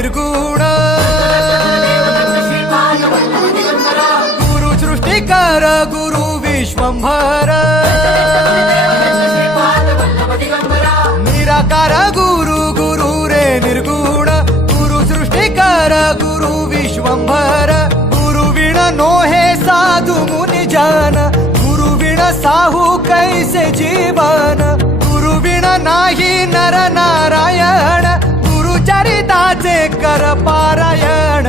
निर्गुण गुरु सृष्टिकर गुरु विश्वंभर निराकार गुरु गुरु रे निर्गुण गुरु सृष्टिकर गुरु विश्वंभर गुरु विण नोहे साधु मुनि जन गुरु विण साहू कैसे जीवन गुरु विण नाही नर नारायण गुरु चरिताचे कर पारायण